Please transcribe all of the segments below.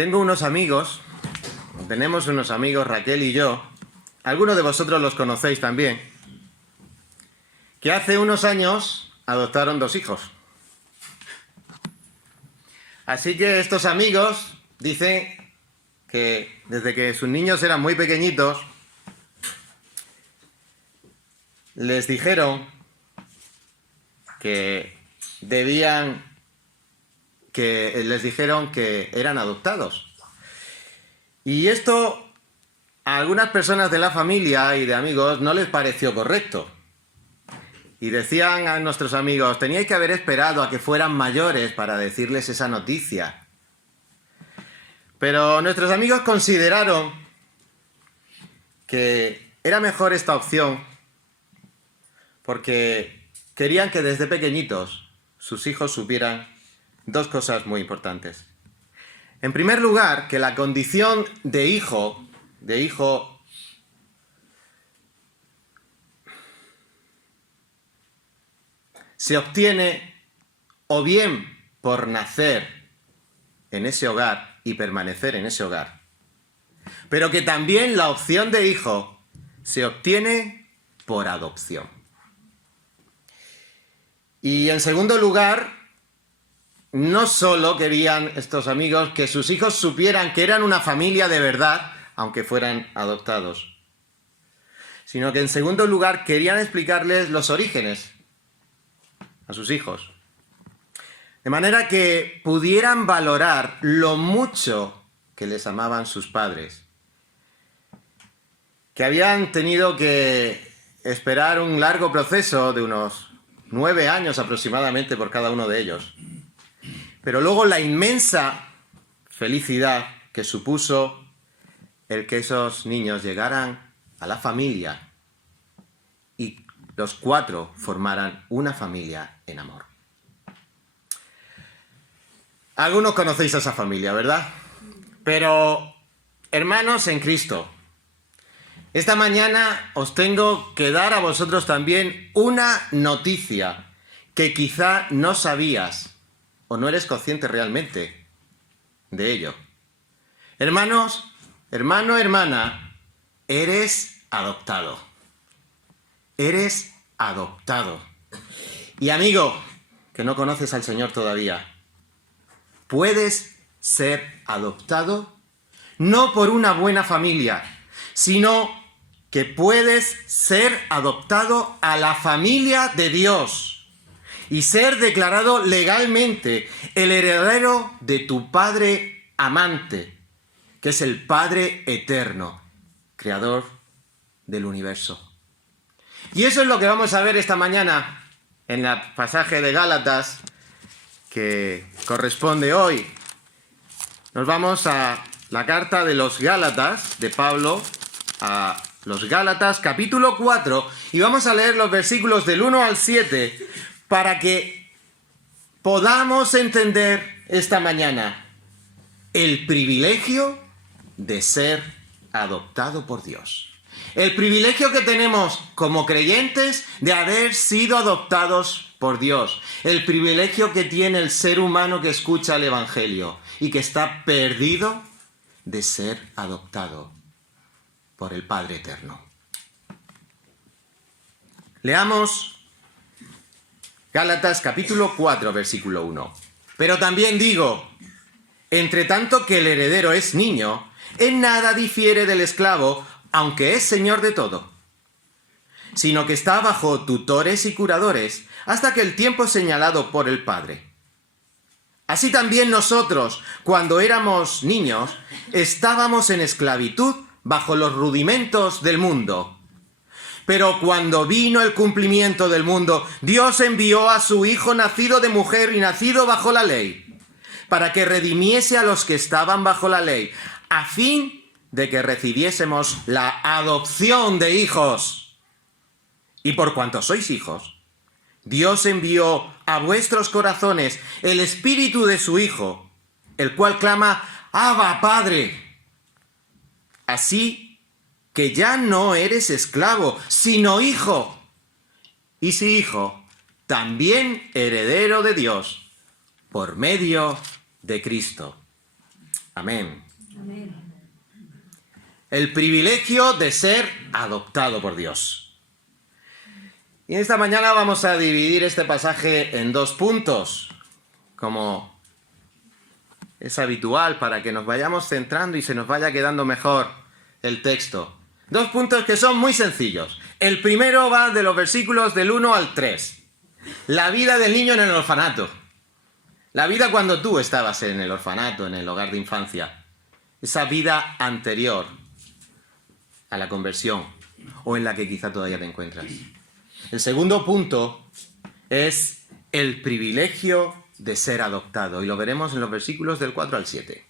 Tenemos unos amigos, Raquel y yo, algunos de vosotros los conocéis también, que hace unos años adoptaron 2 hijos. Así que estos amigos dicen que desde que sus niños eran muy pequeñitos, les dijeron que eran adoptados. Y esto a algunas personas de la familia y de amigos no les pareció correcto. Y decían a nuestros amigos, teníais que haber esperado a que fueran mayores para decirles esa noticia. Pero nuestros amigos consideraron que era mejor esta opción porque querían que desde pequeñitos sus hijos supieran 2 cosas muy importantes. En primer lugar, que la condición de hijo se obtiene o bien por nacer en ese hogar y permanecer en ese hogar, pero que también la opción de hijo se obtiene por adopción. Y en segundo lugar, no solo querían estos amigos que sus hijos supieran que eran una familia de verdad, aunque fueran adoptados, sino que en segundo lugar querían explicarles los orígenes a sus hijos, de manera que pudieran valorar lo mucho que les amaban sus padres, que habían tenido que esperar un largo proceso de unos 9 años aproximadamente por cada uno de ellos. Pero luego la inmensa felicidad que supuso el que esos niños llegaran a la familia y los 4 formaran una familia en amor. Algunos conocéis a esa familia, ¿verdad? Pero, hermanos en Cristo, esta mañana os tengo que dar a vosotros también una noticia que quizá no sabías o no eres consciente realmente de ello. Hermano, hermana, eres adoptado. Eres adoptado. Y amigo, que no conoces al Señor todavía, puedes ser adoptado no por una buena familia, sino que puedes ser adoptado a la familia de Dios y ser declarado legalmente el heredero de tu Padre amante, que es el Padre eterno, creador del universo. Y eso es lo que vamos a ver esta mañana en el pasaje de Gálatas que corresponde hoy. Nos vamos a la carta de los Gálatas, de Pablo a los Gálatas, capítulo 4, y vamos a leer los versículos del 1 al 7 para que podamos entender esta mañana el privilegio de ser adoptado por Dios. El privilegio que tenemos como creyentes de haber sido adoptados por Dios. El privilegio que tiene el ser humano que escucha el Evangelio y que está perdido de ser adoptado por el Padre Eterno. Leamos Gálatas capítulo 4, versículo 1. Pero también digo, entre tanto que el heredero es niño, en nada difiere del esclavo, aunque es señor de todo, sino que está bajo tutores y curadores hasta que el tiempo señalado por el Padre. Así también nosotros, cuando éramos niños, estábamos en esclavitud bajo los rudimentos del mundo. Pero cuando vino el cumplimiento del mundo, Dios envió a su Hijo nacido de mujer y nacido bajo la ley, para que redimiese a los que estaban bajo la ley, a fin de que recibiésemos la adopción de hijos. Y por cuanto sois hijos, Dios envió a vuestros corazones el Espíritu de su Hijo, el cual clama, Abba, Padre. Así que ya no eres esclavo, sino hijo. Y si hijo, también heredero de Dios, por medio de Cristo. Amén. Amén. El privilegio de ser adoptado por Dios. Y esta mañana vamos a dividir este pasaje en 2 puntos, como es habitual, para que nos vayamos centrando y se nos vaya quedando mejor el texto. 2 puntos que son muy sencillos. El primero va de los versículos del 1 al 3. La vida del niño en el orfanato. La vida cuando tú estabas en el orfanato, en el hogar de infancia. Esa vida anterior a la conversión, o en la que quizá todavía te encuentras. El segundo punto es el privilegio de ser adoptado, y lo veremos en los versículos del 4 al 7.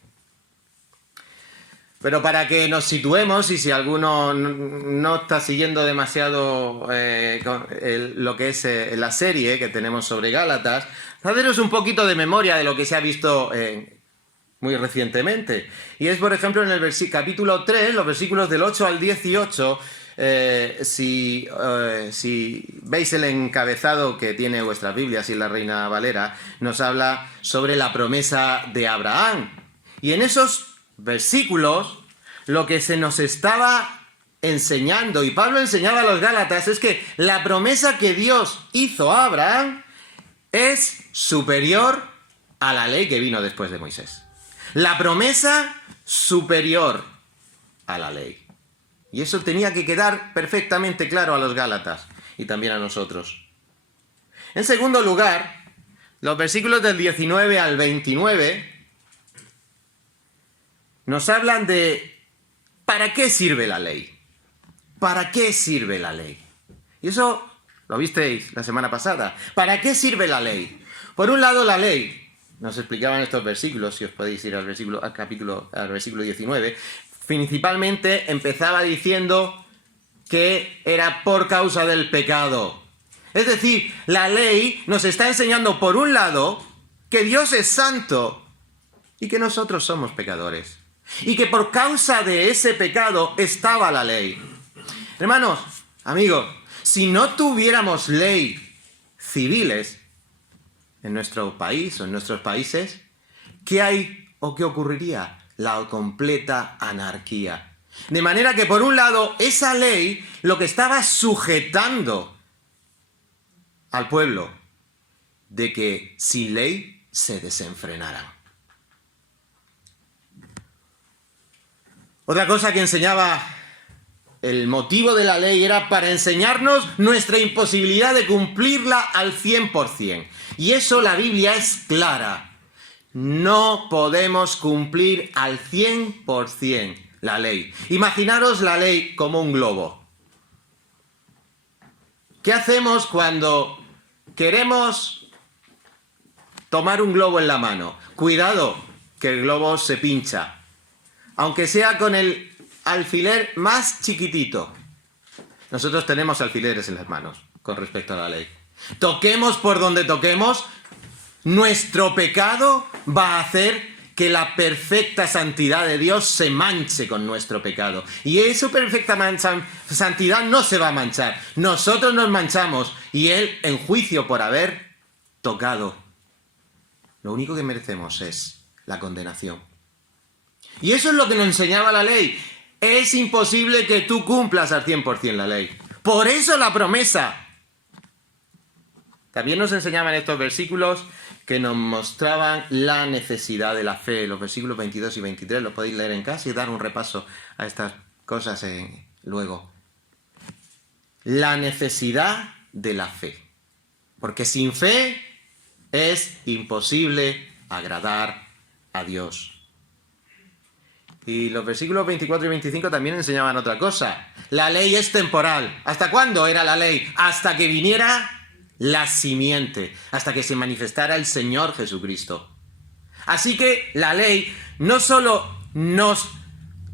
Pero para que nos situemos, y si alguno no está siguiendo demasiado lo que es la serie que tenemos sobre Gálatas, haceros un poquito de memoria de lo que se ha visto muy recientemente. Y es, por ejemplo, en el capítulo 3, los versículos del 8 al 18, si veis el encabezado que tiene vuestra Biblia, si es la Reina Valera, nos habla sobre la promesa de Abraham. Y en esos versículos, lo que se nos estaba enseñando, y Pablo enseñaba a los Gálatas, es que la promesa que Dios hizo a Abraham es superior a la ley que vino después de Moisés. La promesa superior a la ley. Y eso tenía que quedar perfectamente claro a los Gálatas y también a nosotros. En segundo lugar, los versículos del 19 al 29 nos hablan de ¿para qué sirve la ley? ¿Para qué sirve la ley? Y eso lo visteis la semana pasada. ¿Para qué sirve la ley? Por un lado, la ley, nos explicaban estos versículos, si os podéis ir al versículo 19, principalmente empezaba diciendo que era por causa del pecado. Es decir, la ley nos está enseñando, por un lado, que Dios es santo y que nosotros somos pecadores. Y que por causa de ese pecado estaba la ley. Hermanos, amigos, si no tuviéramos ley civiles en nuestro país o en nuestros países, ¿qué hay o qué ocurriría? La completa anarquía. De manera que, por un lado, esa ley lo que estaba sujetando al pueblo, de que sin ley se desenfrenaran. Otra cosa que enseñaba el motivo de la ley era para enseñarnos nuestra imposibilidad de cumplirla al 100%. Y eso la Biblia es clara. No podemos cumplir al 100% la ley. Imaginaros la ley como un globo. ¿Qué hacemos cuando queremos tomar un globo en la mano? Cuidado, que el globo se pincha. Aunque sea con el alfiler más chiquitito. Nosotros tenemos alfileres en las manos con respecto a la ley. Toquemos por donde toquemos, nuestro pecado va a hacer que la perfecta santidad de Dios se manche con nuestro pecado. Y esa perfecta santidad no se va a manchar. Nosotros nos manchamos y Él en juicio por haber tocado. Lo único que merecemos es la condenación. Y eso es lo que nos enseñaba la ley. Es imposible que tú cumplas al 100% la ley. Por eso la promesa. También nos enseñaban estos versículos que nos mostraban la necesidad de la fe. Los versículos 22 y 23 los podéis leer en casa y dar un repaso a estas cosas luego. La necesidad de la fe. Porque sin fe es imposible agradar a Dios. Y los versículos 24 y 25 también enseñaban otra cosa. La ley es temporal. ¿Hasta cuándo era la ley? Hasta que viniera la simiente, hasta que se manifestara el Señor Jesucristo. Así que la ley no solo nos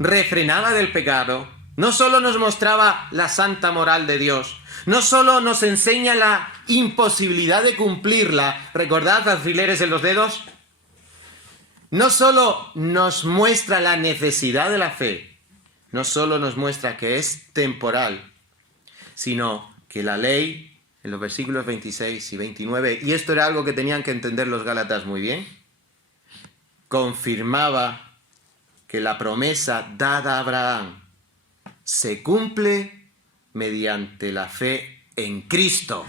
refrenaba del pecado, no solo nos mostraba la santa moral de Dios, no solo nos enseña la imposibilidad de cumplirla, ¿recordad alfileres en los dedos? No solo nos muestra la necesidad de la fe, no solo nos muestra que es temporal, sino que la ley, en los versículos 26 y 29, y esto era algo que tenían que entender los Gálatas muy bien, confirmaba que la promesa dada a Abraham se cumple mediante la fe en Cristo.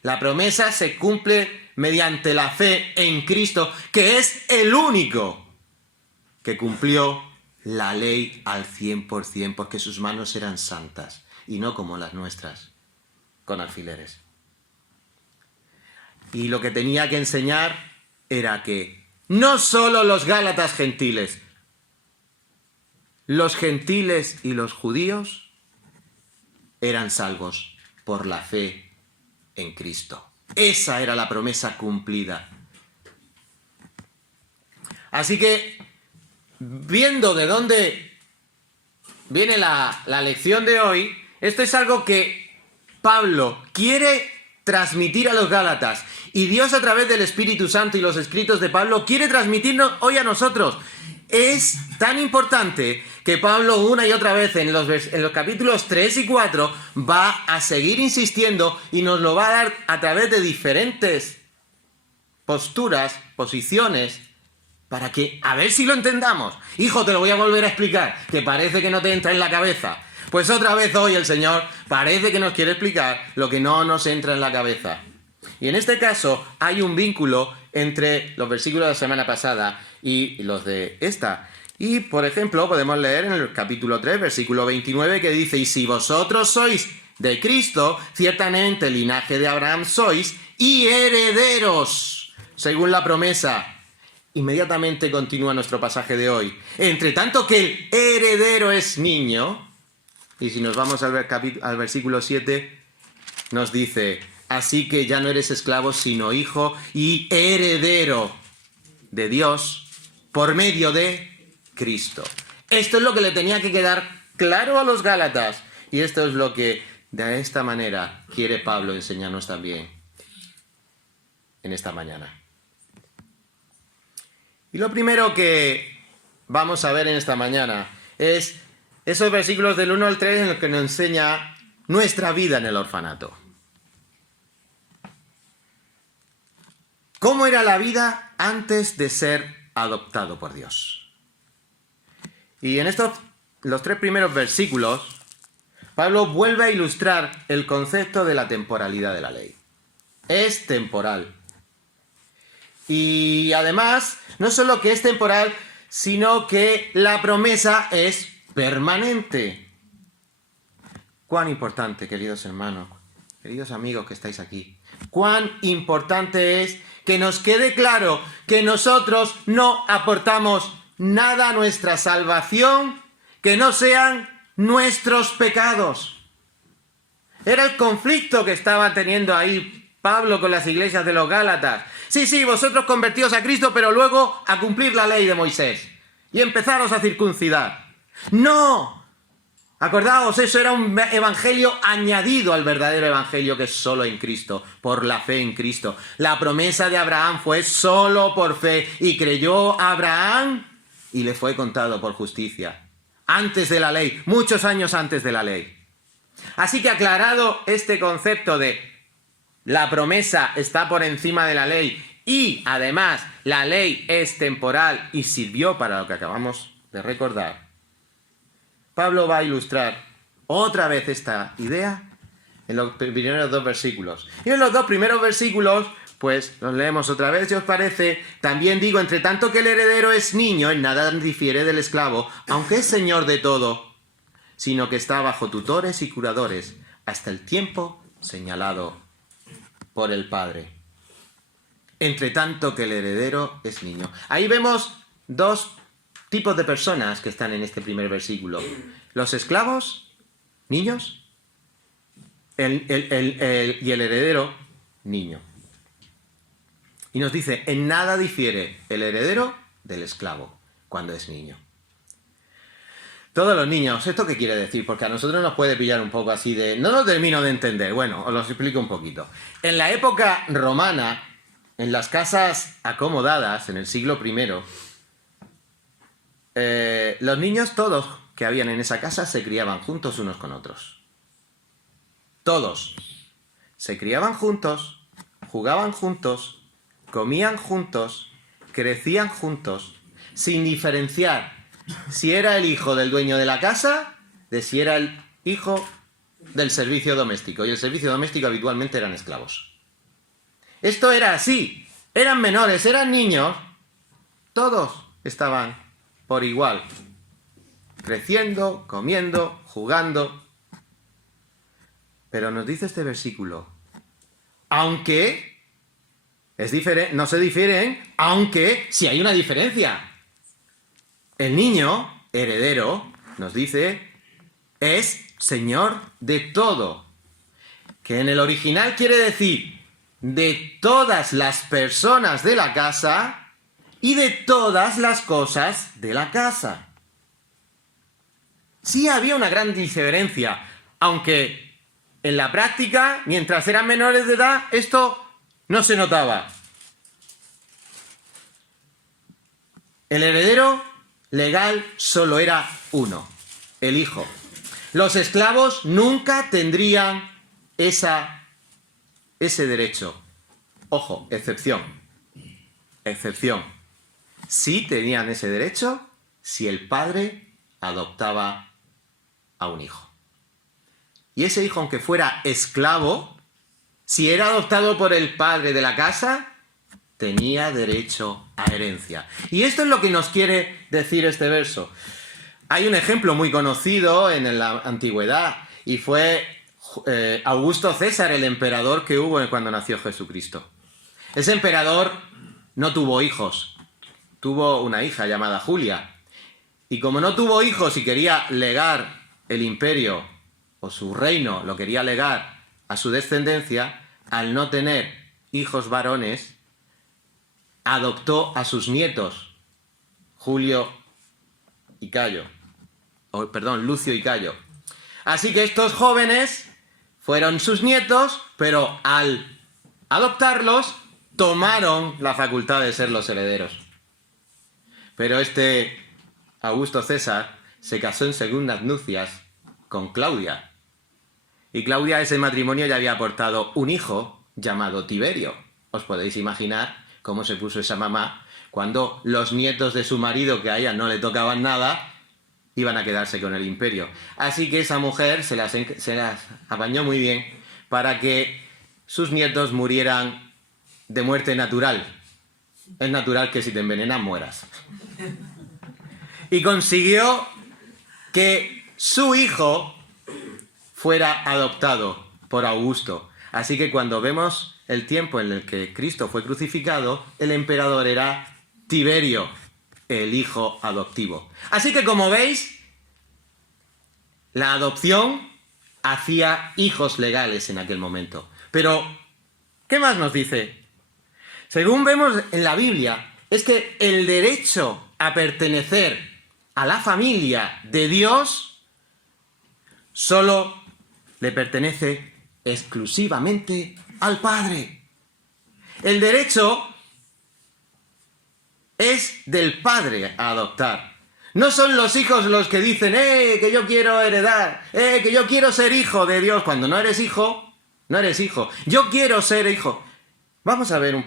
La promesa se cumple mediante la fe en Cristo, que es el único que cumplió la ley al 100%, porque sus manos eran santas y no como las nuestras, con alfileres. Y lo que tenía que enseñar era que no solo los gálatas gentiles, los gentiles y los judíos eran salvos por la fe en Cristo. Esa era la promesa cumplida. Así que, viendo de dónde viene la lección de hoy, esto es algo que Pablo quiere transmitir a los gálatas, y Dios a través del Espíritu Santo y los escritos de Pablo quiere transmitirnos hoy a nosotros. Es tan importante que Pablo una y otra vez en los capítulos 3 y 4 va a seguir insistiendo y nos lo va a dar a través de diferentes posturas, posiciones, para que, a ver si lo entendamos. Hijo, te lo voy a volver a explicar, que parece que no te entra en la cabeza. Pues otra vez hoy el Señor parece que nos quiere explicar lo que no nos entra en la cabeza. Y en este caso hay un vínculo entre los versículos de la semana pasada y los de esta. Y, por ejemplo, podemos leer en el capítulo 3, versículo 29, que dice: y si vosotros sois de Cristo, ciertamente linaje de Abraham sois y herederos, según la promesa. Inmediatamente continúa nuestro pasaje de hoy. Entre tanto que el heredero es niño, y si nos vamos al versículo 7, nos dice: así que ya no eres esclavo, sino hijo y heredero de Dios por medio de Cristo. Esto es lo que le tenía que quedar claro a los gálatas, y esto es lo que de esta manera quiere Pablo enseñarnos también en esta mañana. Y lo primero que vamos a ver en esta mañana es esos versículos del 1 al 3 en los que nos enseña nuestra vida en el orfanato. ¿Cómo era la vida antes de ser adoptado por Dios? Y en los 3 primeros versículos, Pablo vuelve a ilustrar el concepto de la temporalidad de la ley. Es temporal. Y además, no solo que es temporal, sino que la promesa es permanente. Cuán importante, queridos hermanos, queridos amigos que estáis aquí, cuán importante es que nos quede claro que nosotros no aportamos nada a nuestra salvación que no sean nuestros pecados. Era el conflicto que estaba teniendo ahí Pablo con las iglesias de los Gálatas. Sí, vosotros convertíos a Cristo, pero luego a cumplir la ley de Moisés y empezaros a circuncidar. ¡No! Acordaos, eso era un evangelio añadido al verdadero evangelio, que es solo en Cristo, por la fe en Cristo. La promesa de Abraham fue solo por fe, y creyó Abraham y le fue contado por justicia. Antes de la ley, muchos años antes de la ley. Así que, aclarado este concepto de la promesa está por encima de la ley, y además la ley es temporal y sirvió para lo que acabamos de recordar, Pablo va a ilustrar otra vez esta idea en los primeros 2 versículos. Y en los 2 primeros versículos, pues los leemos otra vez, si os parece. También digo, entre tanto que el heredero es niño, en nada difiere del esclavo, aunque es señor de todo, sino que está bajo tutores y curadores hasta el tiempo señalado por el Padre. Entre tanto que el heredero es niño. Ahí vemos 2 tipos de personas que están en este primer versículo. Los esclavos, niños, y el heredero, niño. Y nos dice, en nada difiere el heredero del esclavo cuando es niño. Todos los niños, ¿esto qué quiere decir? Porque a nosotros nos puede pillar un poco así de... No lo termino de entender. Bueno, os lo explico un poquito. En la época romana, en las casas acomodadas, en el siglo I, los niños todos que habían en esa casa se criaban juntos unos con otros. Todos. Se criaban juntos, jugaban juntos, comían juntos, crecían juntos, sin diferenciar si era el hijo del dueño de la casa, de si era el hijo del servicio doméstico. Y el servicio doméstico habitualmente eran esclavos. Esto era así. Eran menores, eran niños. Todos estaban por igual. Creciendo, comiendo, jugando. Pero nos dice este versículo, aunque no se difieren, aunque sí hay una diferencia. El niño, heredero, nos dice, es señor de todo. Que en el original quiere decir de todas las personas de la casa y de todas las cosas de la casa. Sí había una gran diferencia, aunque en la práctica, mientras eran menores de edad, esto no se notaba. El heredero legal solo era uno, el hijo. Los esclavos nunca tendrían ese derecho. Ojo, excepción. Excepción. Sí tenían ese derecho si el padre adoptaba a un hijo. Y ese hijo, aunque fuera esclavo, si era adoptado por el padre de la casa, tenía derecho a herencia. Y esto es lo que nos quiere decir este verso. Hay un ejemplo muy conocido en la antigüedad y fue Augusto César, el emperador que hubo cuando nació Jesucristo. Ese emperador no tuvo hijos, tuvo una hija llamada Julia. Y como no tuvo hijos y quería legar el imperio o su reino, lo quería legar a su descendencia, al no tener hijos varones, adoptó a sus nietos, Lucio y Cayo. Así que estos jóvenes fueron sus nietos, pero al adoptarlos, tomaron la facultad de ser los herederos. Pero este Augusto César se casó en segundas nupcias con Claudia. Y Claudia, ese matrimonio, ya había aportado un hijo llamado Tiberio. Os podéis imaginar cómo se puso esa mamá cuando los nietos de su marido, que a ella no le tocaban nada, iban a quedarse con el imperio. Así que esa mujer se las apañó muy bien para que sus nietos murieran de muerte natural. Es natural que si te envenenan mueras. Y consiguió que su hijo fuera adoptado por Augusto. Así que cuando vemos el tiempo en el que Cristo fue crucificado, el emperador era Tiberio, el hijo adoptivo. Así que, como veis, la adopción hacía hijos legales en aquel momento. Pero, ¿qué más nos dice? Según vemos en la Biblia, es que el derecho a pertenecer a la familia de Dios solo le pertenece exclusivamente al Padre. El derecho es del Padre a adoptar. No son los hijos los que dicen, que yo quiero heredar, que yo quiero ser hijo de Dios. Cuando no eres hijo, no eres hijo. Yo quiero ser hijo. Vamos a ver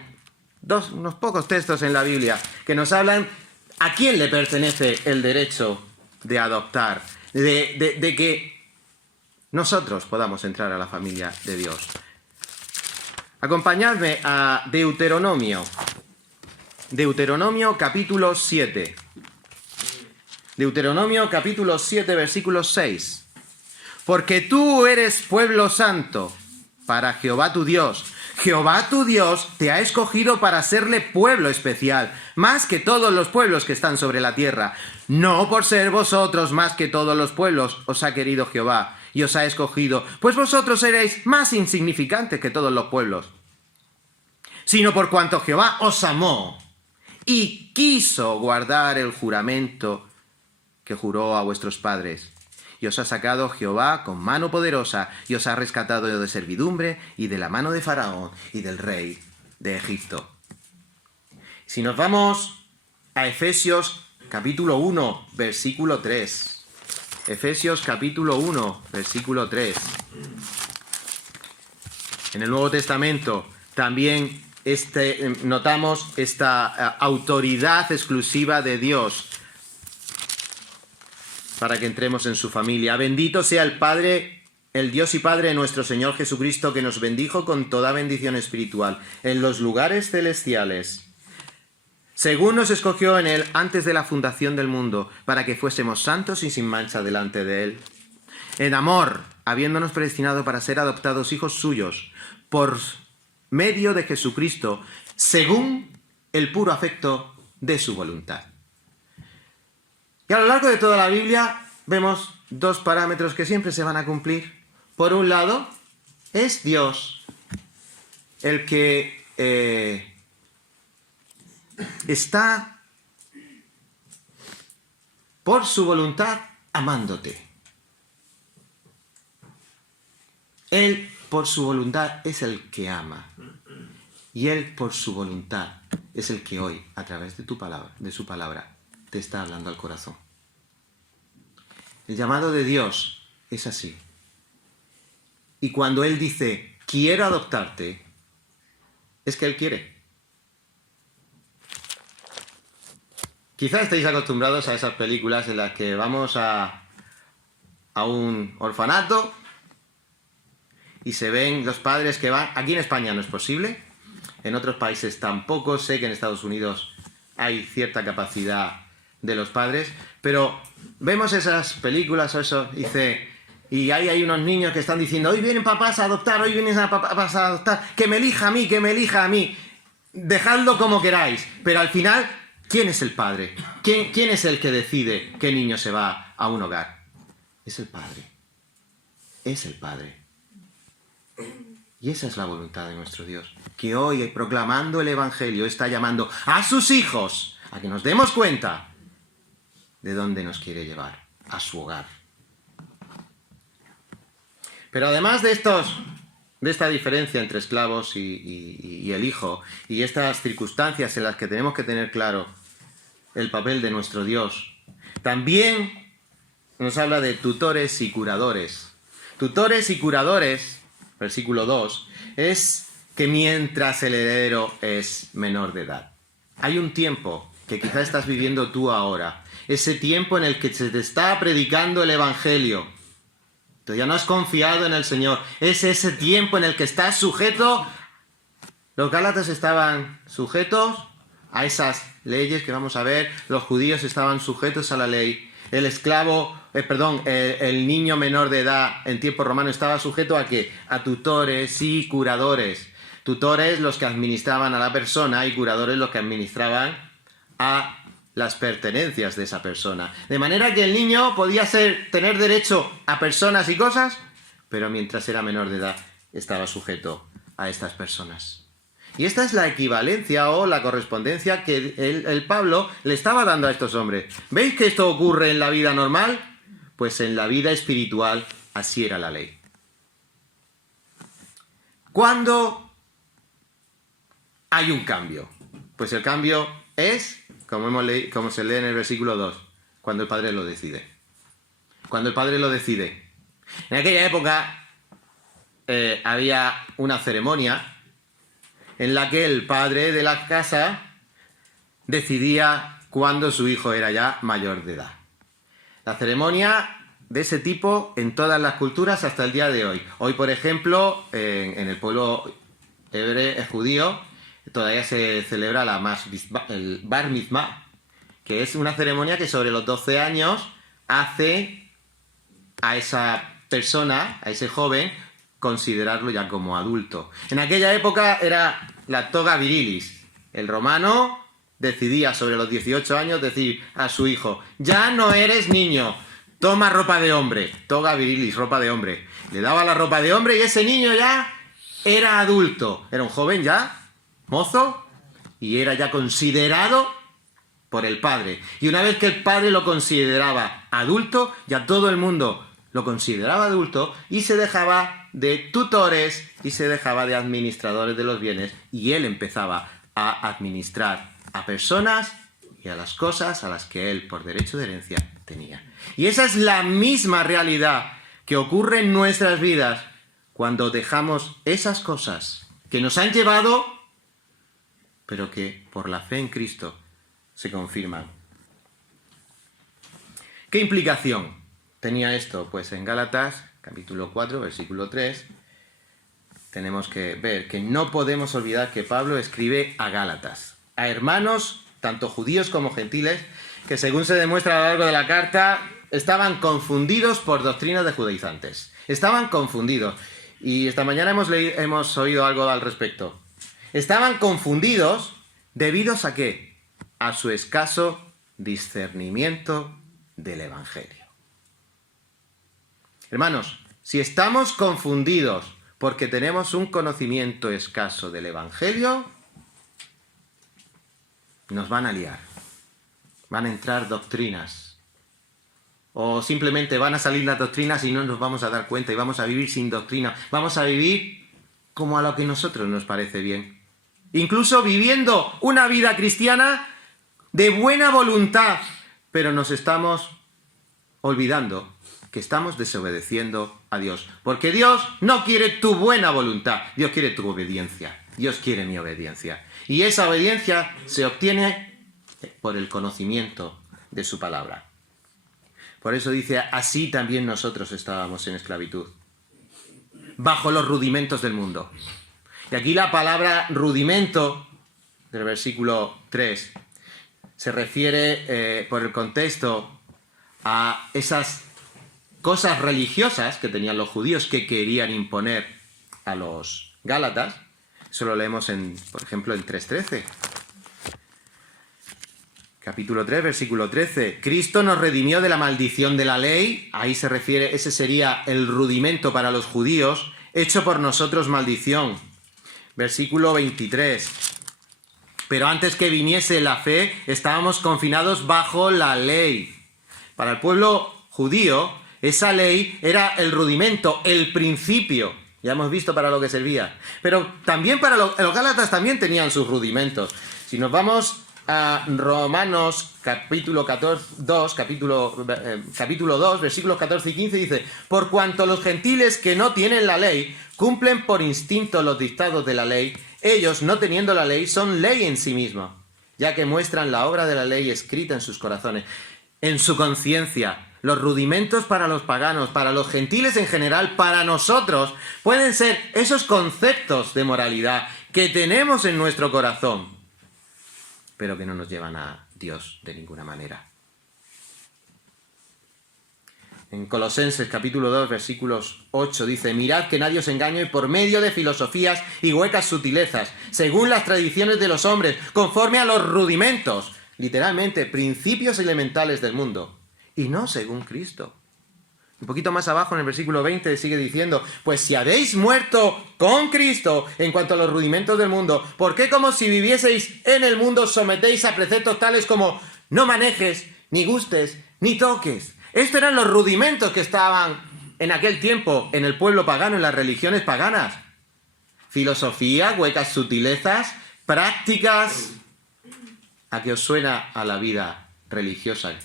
unos pocos textos en la Biblia que nos hablan a quién le pertenece el derecho de adoptar, de que nosotros podamos entrar a la familia de Dios. Acompañadme a Deuteronomio. Deuteronomio capítulo 7. Deuteronomio capítulo 7, versículo 6. Porque tú eres pueblo santo para Jehová tu Dios. Jehová tu Dios te ha escogido para serle pueblo especial, más que todos los pueblos que están sobre la tierra. No por ser vosotros más que todos los pueblos os ha querido Jehová y os ha escogido, pues vosotros seréis más insignificantes que todos los pueblos, sino por cuanto Jehová os amó y quiso guardar el juramento que juró a vuestros padres. Y os ha sacado Jehová con mano poderosa, y os ha rescatado de servidumbre, y de la mano de Faraón, y del rey de Egipto. Si nos vamos a Efesios capítulo 1, versículo 3. Efesios capítulo 1, versículo 3. En el Nuevo Testamento también notamos esta autoridad exclusiva de Dios. para que entremos en su familia. Bendito sea el Padre, el Dios y Padre de nuestro Señor Jesucristo, que nos bendijo con toda bendición espiritual en los lugares celestiales, según nos escogió en Él antes de la fundación del mundo, para que fuésemos santos y sin mancha delante de Él. En amor, habiéndonos predestinado para ser adoptados hijos suyos, por medio de Jesucristo, según el puro afecto de su voluntad. Y a lo largo de toda la Biblia vemos dos parámetros que siempre se van a cumplir. Por un lado, es Dios el que está por su voluntad amándote. Él por su voluntad es el que ama. Y Él por su voluntad es el que hoy, a través de su palabra, te está hablando al corazón. El llamado de Dios es así. Y cuando Él dice, quiero adoptarte, es que Él quiere. Quizá estéis acostumbrados a esas películas en las que vamos a un orfanato y se ven los padres que van... Aquí en España no es posible, en otros países tampoco, sé que en Estados Unidos hay cierta capacidad de los padres, pero vemos esas películas o eso, dice, y ahí hay unos niños que están diciendo, hoy vienen papás a adoptar, hoy vienen papás a adoptar, que me elija a mí, que me elija a mí, dejadlo como queráis, pero al final, ¿quién es el padre? ¿Quién es el que decide qué niño se va a un hogar? Es el Padre. Es el Padre. Y esa es la voluntad de nuestro Dios, que hoy, proclamando el Evangelio, está llamando a sus hijos a que nos demos cuenta de dónde nos quiere llevar, a su hogar. Pero además de esta diferencia entre esclavos y el hijo, y estas circunstancias en las que tenemos que tener claro el papel de nuestro Dios, también nos habla de tutores y curadores. Tutores y curadores, versículo 2, es que mientras el heredero es menor de edad. Hay un tiempo que quizá estás viviendo tú ahora, ese tiempo en el que se te está predicando el Evangelio. Tú ya no has confiado en el Señor. Es ese tiempo en el que estás sujeto. Los gálatas estaban sujetos a esas leyes que vamos a ver. Los judíos estaban sujetos a la ley. El niño menor de edad en tiempo romano estaba sujeto ¿a qué? A tutores y curadores. Tutores los que administraban a la persona y curadores los que administraban a las pertenencias de esa persona. De manera que el niño podía tener derecho a personas y cosas, pero mientras era menor de edad estaba sujeto a estas personas. Y esta es la equivalencia o la correspondencia que el Pablo le estaba dando a estos hombres. ¿Veis que esto ocurre en la vida normal? Pues en la vida espiritual así era la ley. ¿Cuándo hay un cambio? Pues el cambio es, como se lee en el versículo 2, cuando el Padre lo decide. Cuando el Padre lo decide. En aquella época había una ceremonia en la que el padre de la casa decidía cuándo su hijo era ya mayor de edad. La ceremonia de ese tipo en todas las culturas hasta el día de hoy. Hoy, por ejemplo, en el pueblo judío, todavía se celebra el Bar Mitzvah, que es una ceremonia que sobre los 12 años hace a esa persona, a ese joven, considerarlo ya como adulto. En aquella época era la toga virilis. El romano decidía sobre los 18 años decir a su hijo, ya no eres niño, toma ropa de hombre, toga virilis, ropa de hombre. Le daba la ropa de hombre y ese niño ya era adulto. Era un joven ya, mozo, y era ya considerado por el padre. Y una vez que el padre lo consideraba adulto, ya todo el mundo lo consideraba adulto y se dejaba de tutores y se dejaba de administradores de los bienes y él empezaba a administrar a personas y a las cosas a las que él por derecho de herencia tenía. Y esa es la misma realidad que ocurre en nuestras vidas cuando dejamos esas cosas que nos han llevado, pero que por la fe en Cristo se confirman. ¿Qué implicación tenía esto? Pues en Gálatas, capítulo 4, versículo 3, tenemos que ver que no podemos olvidar que Pablo escribe a Gálatas, a hermanos, tanto judíos como gentiles, que según se demuestra a lo largo de la carta, estaban confundidos por doctrinas de judaizantes. Estaban confundidos. Y esta mañana hemos oído algo al respecto. Estaban confundidos debidos a ¿qué? A su escaso discernimiento del Evangelio. Hermanos, si estamos confundidos porque tenemos un conocimiento escaso del Evangelio, nos van a liar. Van a entrar doctrinas. O simplemente van a salir las doctrinas y no nos vamos a dar cuenta y vamos a vivir sin doctrina. Vamos a vivir como a lo que a nosotros nos parece bien. Incluso viviendo una vida cristiana de buena voluntad, pero nos estamos olvidando que estamos desobedeciendo a Dios. Porque Dios no quiere tu buena voluntad, Dios quiere tu obediencia. Dios quiere mi obediencia. Y esa obediencia se obtiene por el conocimiento de su palabra. Por eso dice, así también nosotros estábamos en esclavitud, bajo los rudimentos del mundo. Y aquí la palabra rudimento, del versículo 3, se refiere por el contexto a esas cosas religiosas que tenían los judíos que querían imponer a los gálatas. Eso lo leemos, por ejemplo, en 3.13. Capítulo 3, versículo 13. Cristo nos redimió de la maldición de la ley. Ahí se refiere, ese sería el rudimento para los judíos, hecho por nosotros maldición. Versículo 23. Pero antes que viniese la fe, estábamos confinados bajo la ley. Para el pueblo judío, esa ley era el rudimento, el principio. Ya hemos visto para lo que servía. Pero también para los gálatas también tenían sus rudimentos. Si nos vamos a Romanos capítulo 2, versículos 14 y 15, dice: por cuanto los gentiles que no tienen la ley cumplen por instinto los dictados de la ley, ellos, no teniendo la ley, son ley en sí mismos, ya que muestran la obra de la ley escrita en sus corazones, en su conciencia. Los rudimentos para los paganos, para los gentiles en general, para nosotros, pueden ser esos conceptos de moralidad que tenemos en nuestro corazón, pero que no nos llevan a Dios de ninguna manera. En Colosenses capítulo 2, versículos 8 dice: mirad que nadie os engañe por medio de filosofías y huecas sutilezas, según las tradiciones de los hombres, conforme a los rudimentos, literalmente, principios elementales del mundo, y no según Cristo. Un poquito más abajo, en el versículo 20, sigue diciendo: pues si habéis muerto con Cristo en cuanto a los rudimentos del mundo, ¿por qué como si vivieseis en el mundo os sometéis a preceptos tales como no manejes, ni gustes, ni toques? Estos eran los rudimentos que estaban en aquel tiempo en el pueblo pagano, en las religiones paganas. Filosofía, huecas sutilezas, prácticas. ¿A qué os suena a la vida religiosa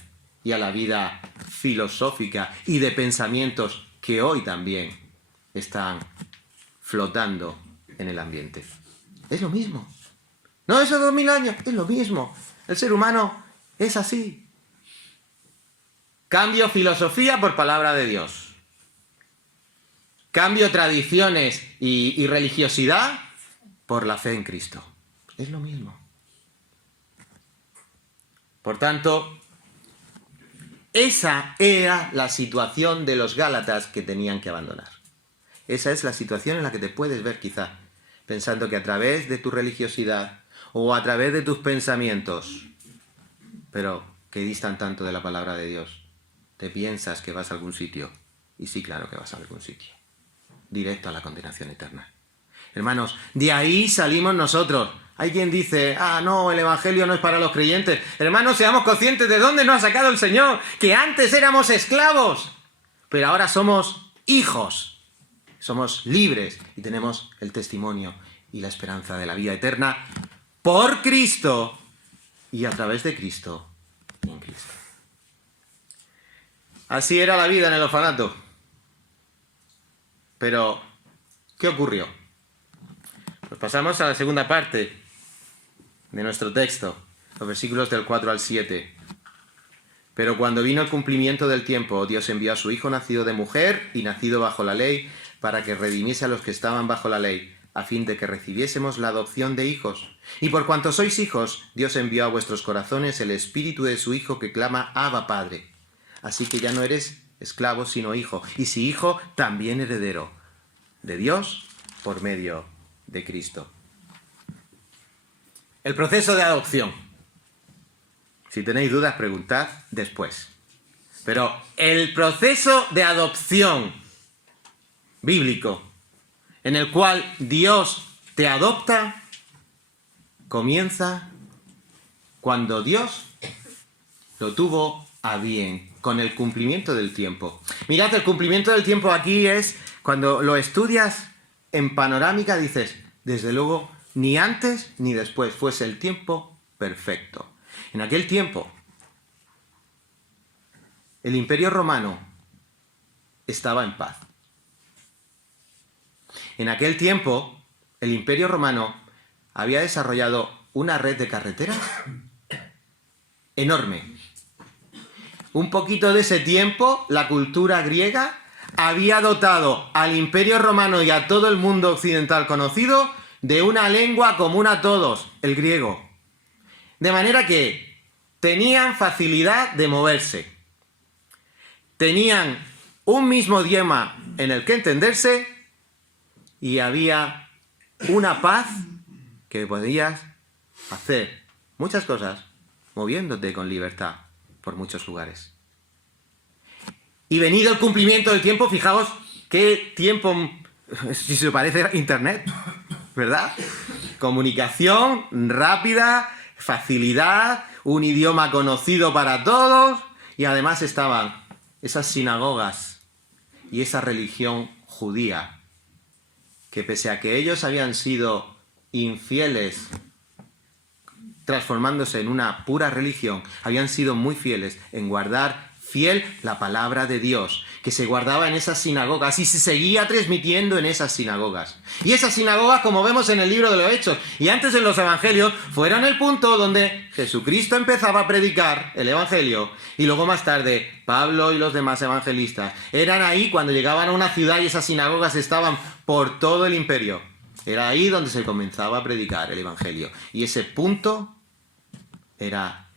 y a la vida filosófica y de pensamientos que hoy también están flotando en el ambiente? Es lo mismo. No, esos 2000 años, es lo mismo. El ser humano es así. Cambio filosofía por palabra de Dios. Cambio tradiciones y religiosidad por la fe en Cristo. Es lo mismo. Por tanto, esa era la situación de los gálatas que tenían que abandonar. Esa es la situación en la que te puedes ver quizá, pensando que a través de tu religiosidad o a través de tus pensamientos, pero que distan tanto de la palabra de Dios, te piensas que vas a algún sitio. Y sí, claro que vas a algún sitio. Directo a la condenación eterna. Hermanos, de ahí salimos nosotros. Hay quien dice: no, el Evangelio no es para los creyentes. Hermanos, seamos conscientes de dónde nos ha sacado el Señor. Que antes éramos esclavos, pero ahora somos hijos. Somos libres y tenemos el testimonio y la esperanza de la vida eterna por Cristo y a través de Cristo y en Cristo. Así era la vida en el orfanato. Pero, ¿qué ocurrió? Pues pasamos a la segunda parte de nuestro texto, los versículos del 4 al 7. Pero cuando vino el cumplimiento del tiempo, Dios envió a su Hijo nacido de mujer y nacido bajo la ley, para que redimiese a los que estaban bajo la ley, a fin de que recibiésemos la adopción de hijos. Y por cuanto sois hijos, Dios envió a vuestros corazones el espíritu de su Hijo que clama, Abba, Padre. Así que ya no eres esclavo, sino hijo. Y si hijo, también heredero de Dios por medio de Cristo. El proceso de adopción. Si tenéis dudas, preguntad después. Pero el proceso de adopción bíblico, en el cual Dios te adopta, comienza cuando Dios lo tuvo a bien, con el cumplimiento del tiempo. Mirad, el cumplimiento del tiempo aquí es, cuando lo estudias en panorámica, dices, desde luego, ni antes ni después, fuese el tiempo perfecto. En aquel tiempo, el Imperio Romano estaba en paz. En aquel tiempo, el Imperio Romano había desarrollado una red de carreteras enorme. Un poquito de ese tiempo, la cultura griega había dotado al Imperio Romano y a todo el mundo occidental conocido de una lengua común a todos, el griego. De manera que tenían facilidad de moverse. Tenían un mismo idioma en el que entenderse y había una paz que podías hacer muchas cosas moviéndote con libertad por muchos lugares. Y venido el cumplimiento del tiempo, fijaos qué tiempo, si se parece a Internet, ¿verdad? Comunicación rápida, facilidad, un idioma conocido para todos, y además estaban esas sinagogas y esa religión judía, que pese a que ellos habían sido infieles, transformándose en una pura religión, habían sido muy fieles en guardar fiel la palabra de Dios, que se guardaba en esas sinagogas y se seguía transmitiendo en esas sinagogas. Y esas sinagogas, como vemos en el libro de los Hechos y antes en los Evangelios, fueron el punto donde Jesucristo empezaba a predicar el Evangelio y luego más tarde Pablo y los demás evangelistas. Eran ahí cuando llegaban a una ciudad y esas sinagogas estaban por todo el imperio. Era ahí donde se comenzaba a predicar el Evangelio. Y ese punto era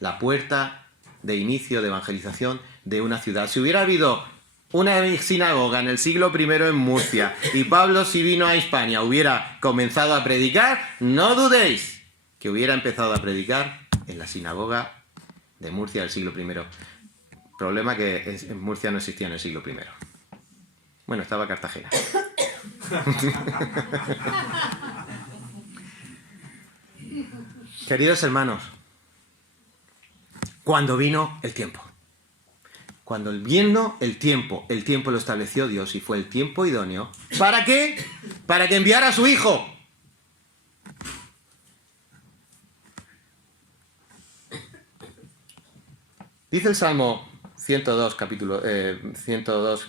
la puerta de inicio de evangelización de una ciudad. Si hubiera habido una sinagoga en el siglo I en Murcia y Pablo, si vino a Hispania, hubiera comenzado a predicar, no dudéis que hubiera empezado a predicar en la sinagoga de Murcia del siglo I. Problema que en Murcia no existía en el siglo I. Bueno, estaba Cartagena. Queridos hermanos, cuando vino el tiempo. Cuando vino el tiempo lo estableció Dios y fue el tiempo idóneo. ¿Para qué? Para que enviara a su Hijo. Dice el Salmo 102,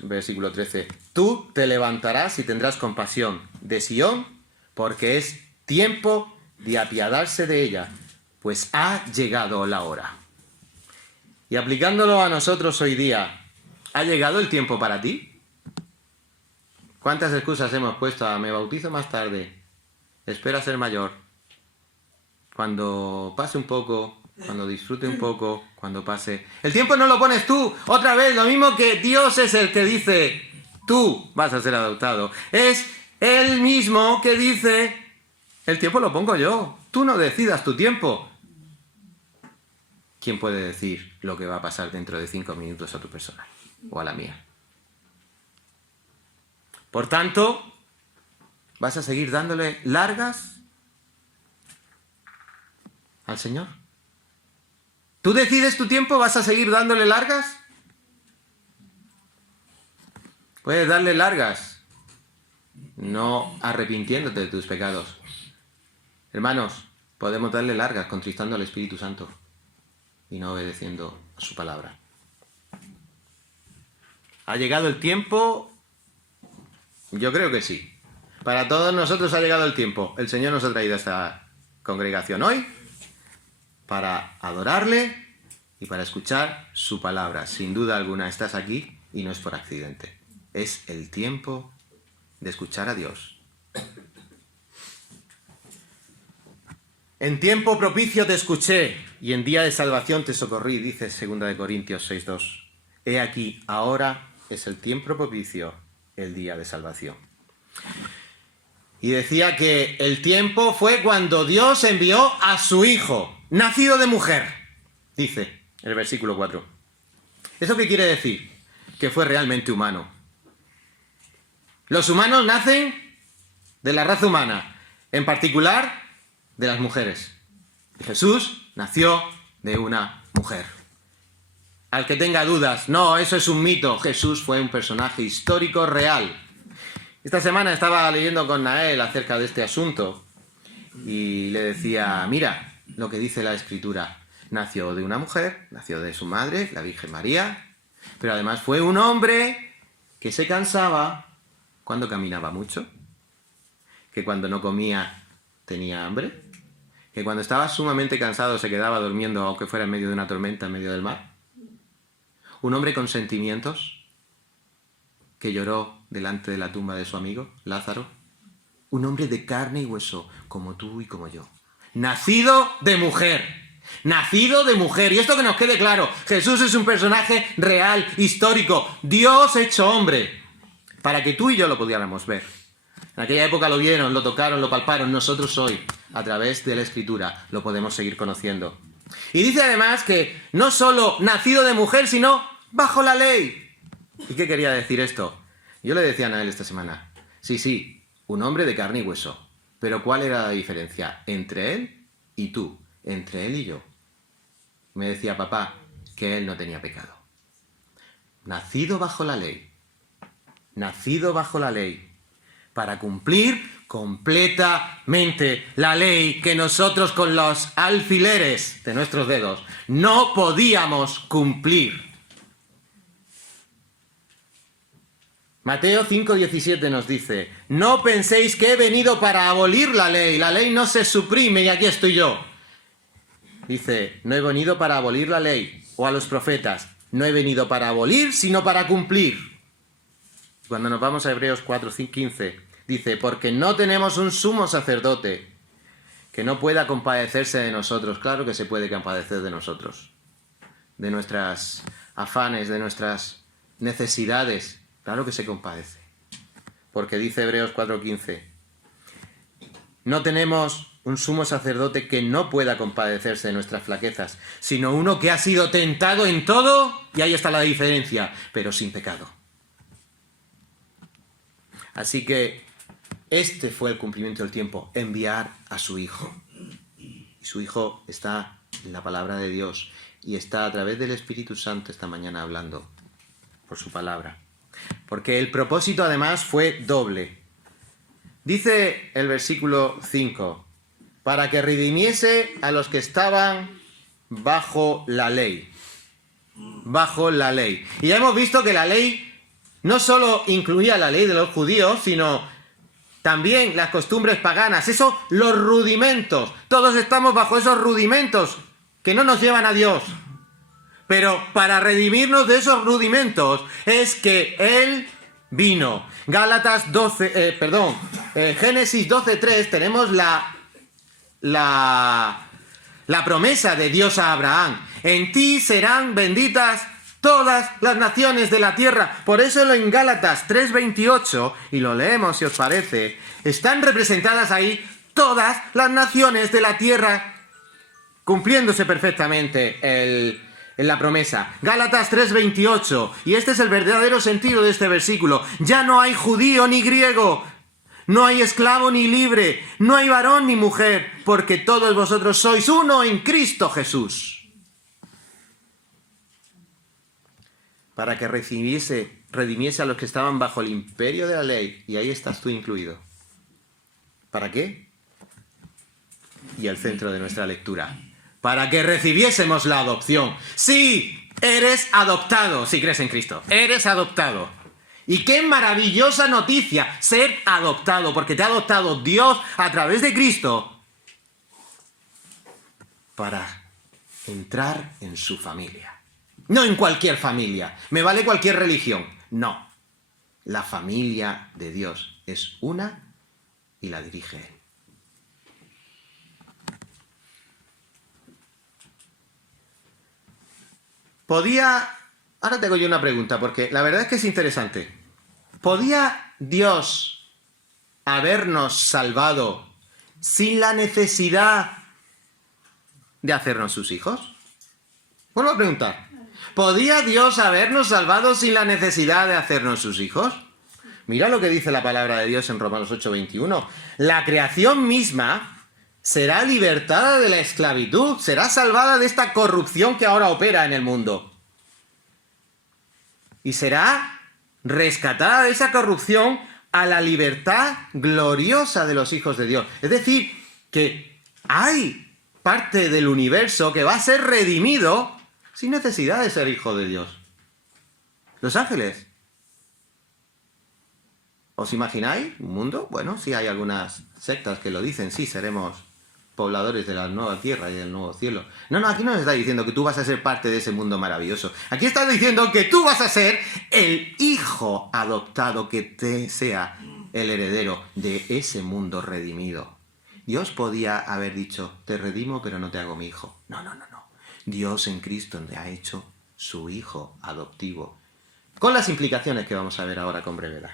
versículo 13. Tú te levantarás y tendrás compasión de Sión, porque es tiempo de apiadarse de ella, pues ha llegado la hora. Y aplicándolo a nosotros hoy día, ¿ha llegado el tiempo para ti? ¿Cuántas excusas hemos puesto a me bautizo más tarde? Espero ser mayor. Cuando pase un poco, cuando disfrute un poco, cuando pase. El tiempo no lo pones tú. Otra vez, lo mismo que Dios es el que dice, tú vas a ser adoptado. Es Él mismo que dice, el tiempo lo pongo yo. Tú no decidas tu tiempo. ¿Quién puede decir lo que va a pasar dentro de 5 minutos a tu persona o a la mía? Por tanto, ¿vas a seguir dándole largas al Señor? ¿Tú decides tu tiempo? ¿Vas a seguir dándole largas? Puedes darle largas, no arrepintiéndote de tus pecados. Hermanos, podemos darle largas contristando al Espíritu Santo y no obedeciendo a su palabra. ¿Ha llegado el tiempo? Yo creo que sí. Para todos nosotros ha llegado el tiempo. El Señor nos ha traído a esta congregación hoy para adorarle y para escuchar su palabra. Sin duda alguna estás aquí y no es por accidente. Es el tiempo de escuchar a Dios. En tiempo propicio te escuché y en día de salvación te socorrí, dice 2 Corintios 6:2. He aquí, ahora es el tiempo propicio, el día de salvación. Y decía que el tiempo fue cuando Dios envió a su Hijo, nacido de mujer, dice el versículo 4. ¿Eso qué quiere decir? Que fue realmente humano. Los humanos nacen de la raza humana, en particular de las mujeres. Jesús nació de una mujer. Al que tenga dudas, no, eso es un mito. Jesús fue un personaje histórico real. Esta semana estaba leyendo con Nael acerca de este asunto y le decía, mira lo que dice la Escritura. Nació de una mujer, nació de su madre, la Virgen María, pero además fue un hombre que se cansaba cuando caminaba mucho, que cuando no comía tenía hambre, que cuando estaba sumamente cansado se quedaba durmiendo aunque fuera en medio de una tormenta, en medio del mar. Un hombre con sentimientos que lloró delante de la tumba de su amigo, Lázaro. Un hombre de carne y hueso, como tú y como yo. Nacido de mujer. Nacido de mujer. Y esto que nos quede claro, Jesús es un personaje real, histórico, Dios hecho hombre, para que tú y yo lo pudiéramos ver. En aquella época lo vieron, lo tocaron, lo palparon. Nosotros hoy, a través de la Escritura, lo podemos seguir conociendo. Y dice además que no solo nacido de mujer, sino bajo la ley. ¿Y qué quería decir esto? Yo le decía a Nael esta semana, sí, un hombre de carne y hueso. Pero ¿cuál era la diferencia entre él y tú? Entre él y yo. Me decía papá que él no tenía pecado. Nacido bajo la ley. Nacido bajo la ley. Para cumplir completamente la ley que nosotros con los alfileres de nuestros dedos no podíamos cumplir. Mateo 5:17 nos dice, no penséis que he venido para abolir la ley no se suprime y aquí estoy yo. Dice, no he venido para abolir la ley, o a los profetas, no he venido para abolir, sino para cumplir. Cuando nos vamos a Hebreos 4:15, dice, porque no tenemos un sumo sacerdote que no pueda compadecerse de nosotros. Claro que se puede compadecer de nosotros, de nuestras afanes, de nuestras necesidades. Claro que se compadece. Porque dice Hebreos 4:15, no tenemos un sumo sacerdote que no pueda compadecerse de nuestras flaquezas, sino uno que ha sido tentado en todo, y ahí está la diferencia, pero sin pecado. Así que este fue el cumplimiento del tiempo, enviar a su Hijo. Y su Hijo está en la palabra de Dios y está a través del Espíritu Santo esta mañana hablando por su palabra. Porque el propósito además fue doble. Dice el versículo 5, para que redimiese a los que estaban bajo la ley. Bajo la ley. Y ya hemos visto que la ley no solo incluía la ley de los judíos, sino también las costumbres paganas. Eso, los rudimentos. Todos estamos bajo esos rudimentos que no nos llevan a Dios. Pero para redimirnos de esos rudimentos es que Él vino. Génesis 12:3 tenemos la promesa de Dios a Abraham. En ti serán benditas todas las naciones de la tierra. Por eso en Gálatas 3:28, y lo leemos si os parece, están representadas ahí todas las naciones de la tierra, cumpliéndose perfectamente en la promesa. Gálatas 3:28, y este es el verdadero sentido de este versículo. Ya no hay judío ni griego, no hay esclavo ni libre, no hay varón ni mujer, porque todos vosotros sois uno en Cristo Jesús. Para que redimiese a los que estaban bajo el imperio de la ley, y ahí estás tú incluido. ¿Para qué? Y el centro de nuestra lectura. Para que recibiésemos la adopción. Sí, eres adoptado, si crees en Cristo. Eres adoptado. Y qué maravillosa noticia, ser adoptado, porque te ha adoptado Dios a través de Cristo para entrar en su familia. No en cualquier familia. Me vale cualquier religión. No. La familia de Dios es una y la dirige Él. Ahora te hago yo una pregunta, porque la verdad es que es interesante. ¿Podía Dios habernos salvado sin la necesidad de hacernos sus hijos? Vuelvo a preguntar. ¿Podía Dios habernos salvado sin la necesidad de hacernos sus hijos? Mira lo que dice la palabra de Dios en Romanos 8:21. La creación misma será libertada de la esclavitud, será salvada de esta corrupción que ahora opera en el mundo. Y será rescatada de esa corrupción a la libertad gloriosa de los hijos de Dios. Es decir, que hay parte del universo que va a ser redimido sin necesidad de ser hijo de Dios. Los ángeles. ¿Os imagináis un mundo? Bueno, sí hay algunas sectas que lo dicen, sí, seremos pobladores de la nueva tierra y del nuevo cielo. No, aquí no nos está diciendo que tú vas a ser parte de ese mundo maravilloso. Aquí está diciendo que tú vas a ser el hijo adoptado que te sea el heredero de ese mundo redimido. Dios podía haber dicho, te redimo pero no te hago mi hijo. No. Dios en Cristo le ha hecho su hijo adoptivo. Con las implicaciones que vamos a ver ahora con brevedad.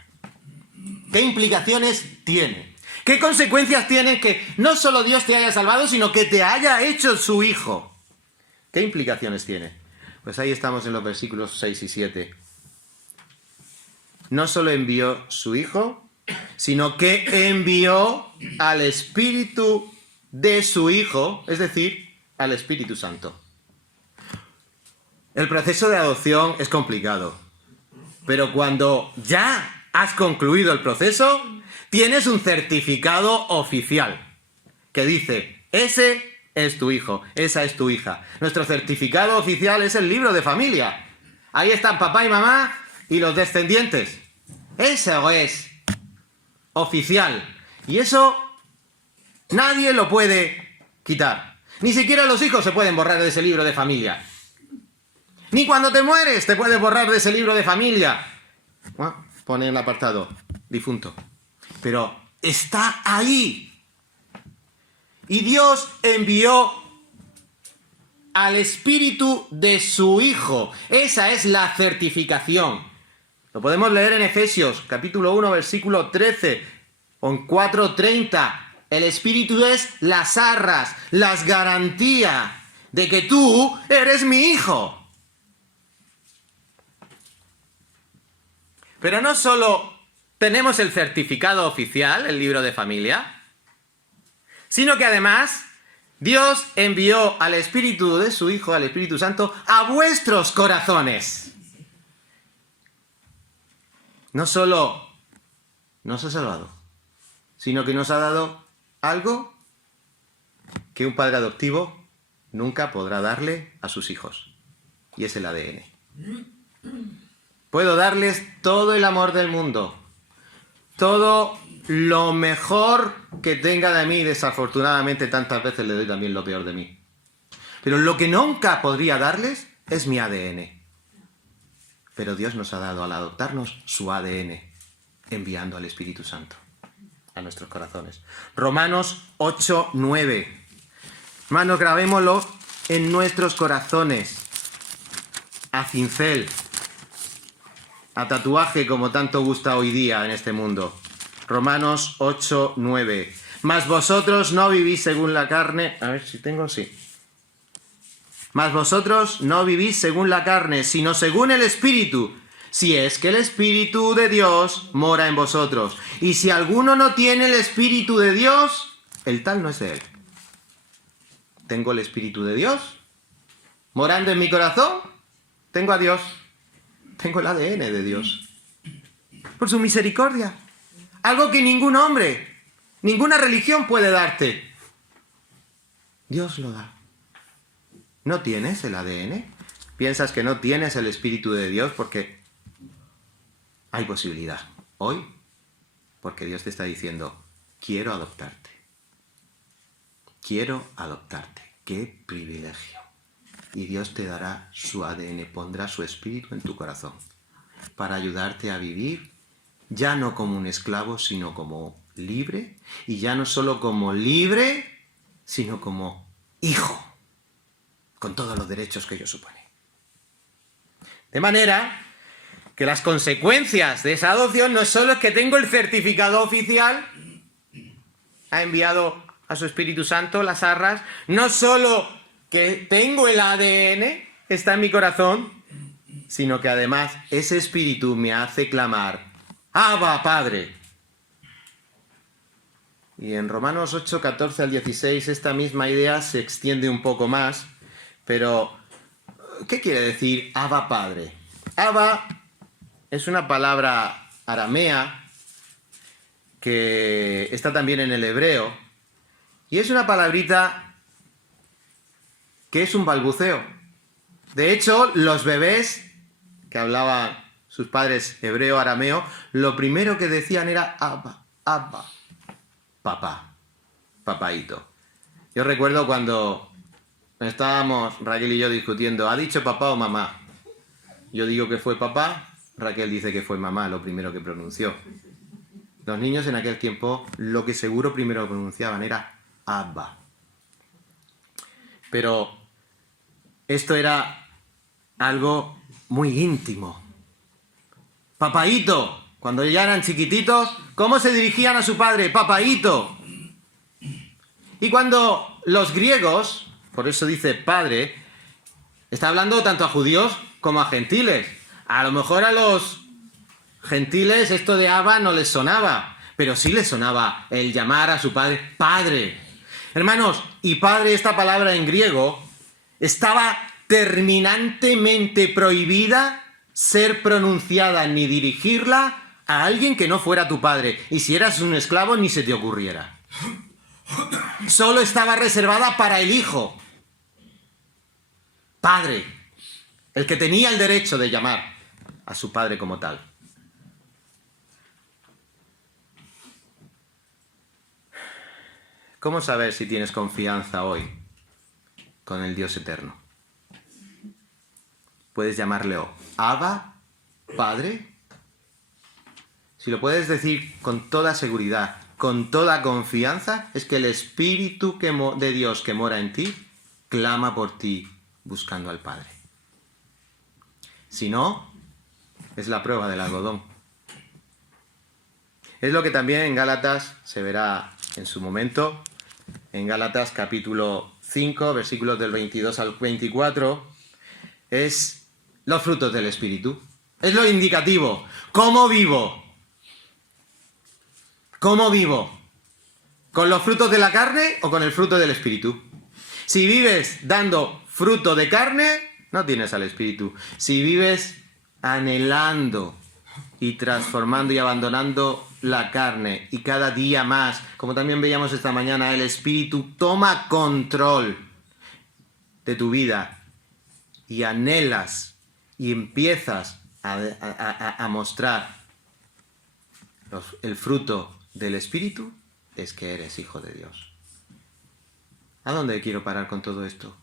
¿Qué implicaciones tiene? ¿Qué consecuencias tiene que no solo Dios te haya salvado, sino que te haya hecho su hijo? ¿Qué implicaciones tiene? Pues ahí estamos en los versículos 6 y 7. No solo envió su hijo, sino que envió al Espíritu de su Hijo, es decir, al Espíritu Santo. El proceso de adopción es complicado, pero cuando ya has concluido el proceso, tienes un certificado oficial que dice, ese es tu hijo, esa es tu hija. Nuestro certificado oficial es el libro de familia. Ahí están papá y mamá y los descendientes. Eso es oficial. Y eso nadie lo puede quitar. Ni siquiera los hijos se pueden borrar de ese libro de familia. Ni cuando te mueres te puedes borrar de ese libro de familia. Bueno, pone en el apartado, difunto. Pero está ahí. Y Dios envió al Espíritu de su Hijo. Esa es la certificación. Lo podemos leer en Efesios, capítulo 1, versículo 13, o en 4:30. El Espíritu es las arras, las garantías de que tú eres mi hijo. Pero no solo tenemos el certificado oficial, el libro de familia, sino que además Dios envió al Espíritu de su Hijo, al Espíritu Santo, a vuestros corazones. No solo nos ha salvado, sino que nos ha dado algo que un padre adoptivo nunca podrá darle a sus hijos, y es el ADN. Puedo darles todo el amor del mundo, todo lo mejor que tenga de mí. Desafortunadamente tantas veces le doy también lo peor de mí. Pero lo que nunca podría darles es mi ADN. Pero Dios nos ha dado al adoptarnos su ADN, enviando al Espíritu Santo a nuestros corazones. Romanos 8:9. Hermanos, grabémoslo en nuestros corazones. A cincel. A tatuaje, como tanto gusta hoy día en este mundo. Romanos 8:9. Mas vosotros no vivís según la carne. A ver si tengo, sí. Mas vosotros no vivís según la carne, sino según el Espíritu, si es que el Espíritu de Dios mora en vosotros. Y si alguno no tiene el Espíritu de Dios, el tal no es de él. ¿Tengo el Espíritu de Dios morando en mi corazón? Tengo a Dios. Tengo el ADN de Dios. Por su misericordia. Algo que ningún hombre, ninguna religión puede darte. Dios lo da. ¿No tienes el ADN? ¿Piensas que no tienes el Espíritu de Dios? Porque hay posibilidad. Hoy, porque Dios te está diciendo, quiero adoptarte. Quiero adoptarte. ¡Qué privilegio! y Dios te dará su ADN, pondrá su espíritu en tu corazón para ayudarte a vivir ya no como un esclavo, sino como libre, y ya no solo como libre, sino como hijo, con todos los derechos que ello supone. De manera que las consecuencias de esa adopción no solo es que tengo el certificado oficial, ha enviado a su Espíritu Santo las arras, no solo que tengo el ADN, está en mi corazón, sino que además ese Espíritu me hace clamar, ¡Abba, Padre! Y en Romanos 8, 14 al 16 esta misma idea se extiende un poco más, pero ¿qué quiere decir Abba, Padre? Abba es una palabra aramea que está también en el hebreo, y es una palabrita que es un balbuceo. De hecho, los bebés que hablaban sus padres hebreo, arameo, lo primero que decían era Abba, Abba, papá, papaíto. Yo recuerdo cuando estábamos Raquel y yo discutiendo, ¿ha dicho papá o mamá? Yo digo que fue papá, Raquel dice que fue mamá, lo primero que pronunció. Los niños en aquel tiempo lo que seguro primero pronunciaban era Abba. Pero esto era algo muy íntimo. Papaíto, cuando ya eran chiquititos, ¿cómo se dirigían a su padre? Papaíto. Y cuando los griegos, por eso dice padre, está hablando tanto a judíos como a gentiles. A lo mejor a los gentiles esto de Abba no les sonaba, pero sí les sonaba el llamar a su padre padre. Hermanos, y padre, esta palabra en griego, estaba terminantemente prohibida ser pronunciada ni dirigirla a alguien que no fuera tu padre. Y si eras un esclavo, ni se te ocurriera. Solo estaba reservada para el hijo. Padre, el que tenía el derecho de llamar a su padre como tal. ¿Cómo saber si tienes confianza hoy con el Dios eterno? Puedes llamarle Abba, Padre. Si lo puedes decir con toda seguridad, con toda confianza, es que el Espíritu de Dios que mora en ti clama por ti buscando al Padre. Si no, es la prueba del algodón. Es lo que también en Gálatas se verá en su momento. En Gálatas capítulo 5, versículos del 22 al 24, es los frutos del Espíritu. Es lo indicativo. ¿Cómo vivo? ¿Cómo vivo? ¿Con los frutos de la carne o con el fruto del Espíritu? Si vives dando fruto de carne, no tienes al Espíritu. Si vives anhelando y transformando y abandonando la carne, y cada día más, como también veíamos esta mañana, el Espíritu toma control de tu vida y anhelas y empiezas a mostrar el fruto del Espíritu, es que eres hijo de Dios. ¿A dónde quiero parar con todo esto?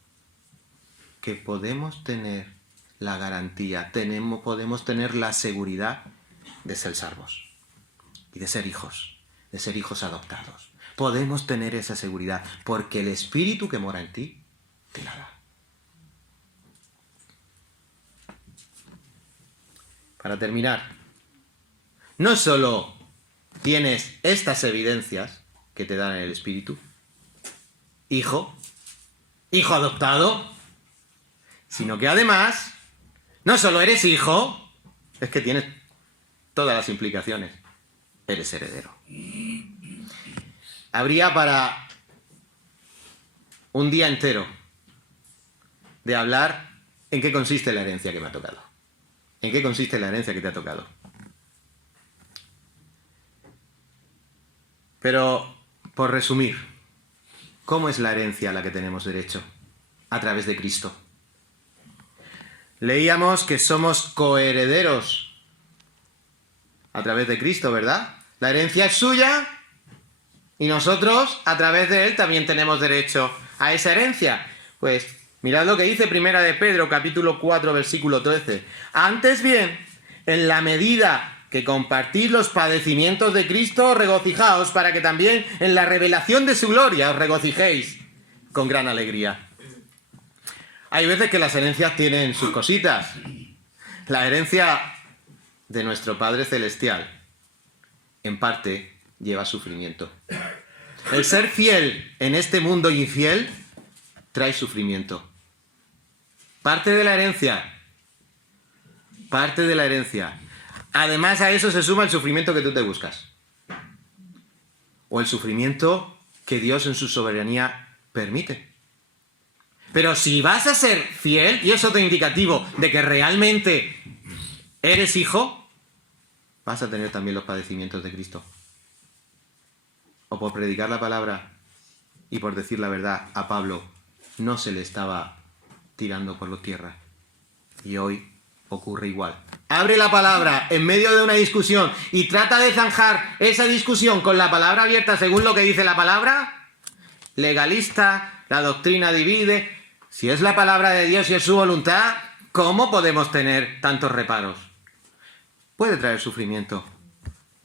Que podemos tener la garantía, podemos tener la seguridad de ser salvos y de ser hijos adoptados. Podemos tener esa seguridad porque el Espíritu que mora en ti te la da. Para terminar, no solo tienes estas evidencias que te dan el Espíritu, hijo adoptado, sino que además, no solo eres hijo, es que tienes todas las implicaciones. Eres heredero. Habría para un día entero de hablar en qué consiste la herencia que me ha tocado. ¿En qué consiste la herencia que te ha tocado? Pero, por resumir, ¿cómo es la herencia a la que tenemos derecho? A través de Cristo. Leíamos que somos coherederos a través de Cristo, ¿verdad? La herencia es suya y nosotros, a través de Él, también tenemos derecho a esa herencia. Pues Mirad lo que dice Primera de Pedro, capítulo 4, versículo 13. Antes bien, en la medida que compartís los padecimientos de Cristo, regocijaos para que también en la revelación de su gloria os regocijéis con gran alegría. Hay veces que las herencias tienen sus cositas. La herencia de nuestro Padre Celestial, en parte, lleva sufrimiento. El ser fiel en este mundo infiel trae sufrimiento. Parte de la herencia. Parte de la herencia. Además a eso se suma el sufrimiento que tú te buscas. O el sufrimiento que Dios en su soberanía permite. Pero si vas a ser fiel, y es otro indicativo de que realmente eres hijo, vas a tener también los padecimientos de Cristo. O por predicar la palabra y por decir la verdad, a Pablo no se le estaba tirando por la tierra. Y hoy ocurre igual. Abre la palabra en medio de una discusión y trata de zanjar esa discusión con la palabra abierta según lo que dice la palabra. Legalista, la doctrina divide. Si es la palabra de Dios y es su voluntad, ¿cómo podemos tener tantos reparos? Puede traer sufrimiento,